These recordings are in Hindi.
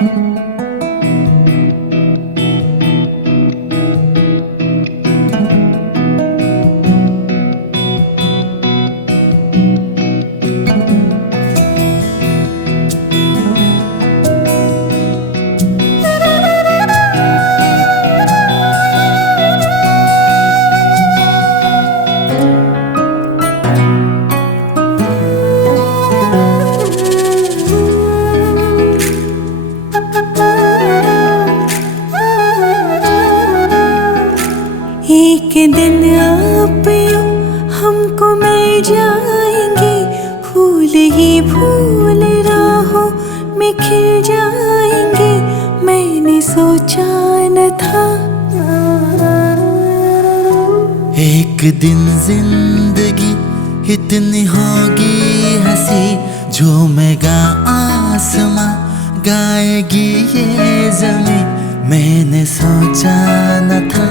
एक दिन आप यूं हमको मिल जाएंगे, फूल ही फूल राहों में खिल जाएंगे। मैंने सोचा न था एक दिन जिंदगी इतनी होगी हंसी, झूमेगा आसमां गाएगी ये ज़मीं। मैंने सोचा न था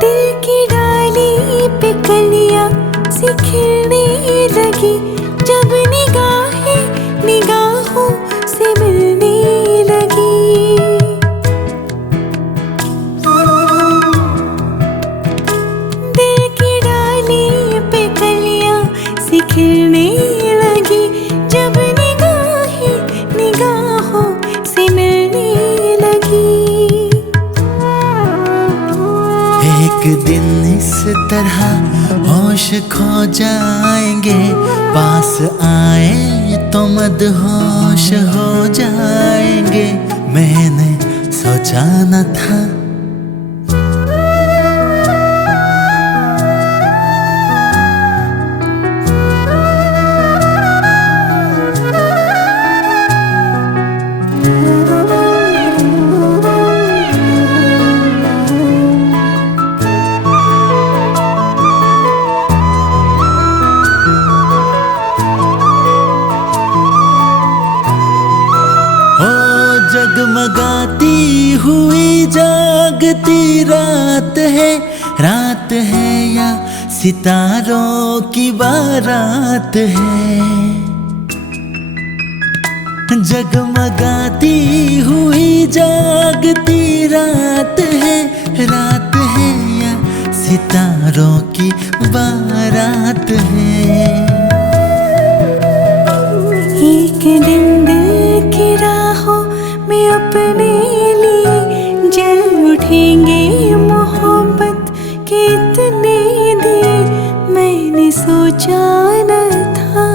दिल की डाली पे कलियां सी खिलने लगी, जब निगाहें निगाहों से मिलने लगी। दिल की डाली पे कलियां सी खिलने लगी, जब निगाहें निगाहों से मिलने लगी। एक दिन इस तरह होश खो जाएंगे, पास आए तो मदहोश हो जाएंगे। मैंने सोचा न था जगमगाती हुई जागती रात है या सितारों की बारात है। जगमगाती हुई जागती रात है या सितारों की बारात है। एक दिन दिल की राहों में अपने लिए जल उठेंगे मोहब्बत के इतने दिए। मैंने सोचा न था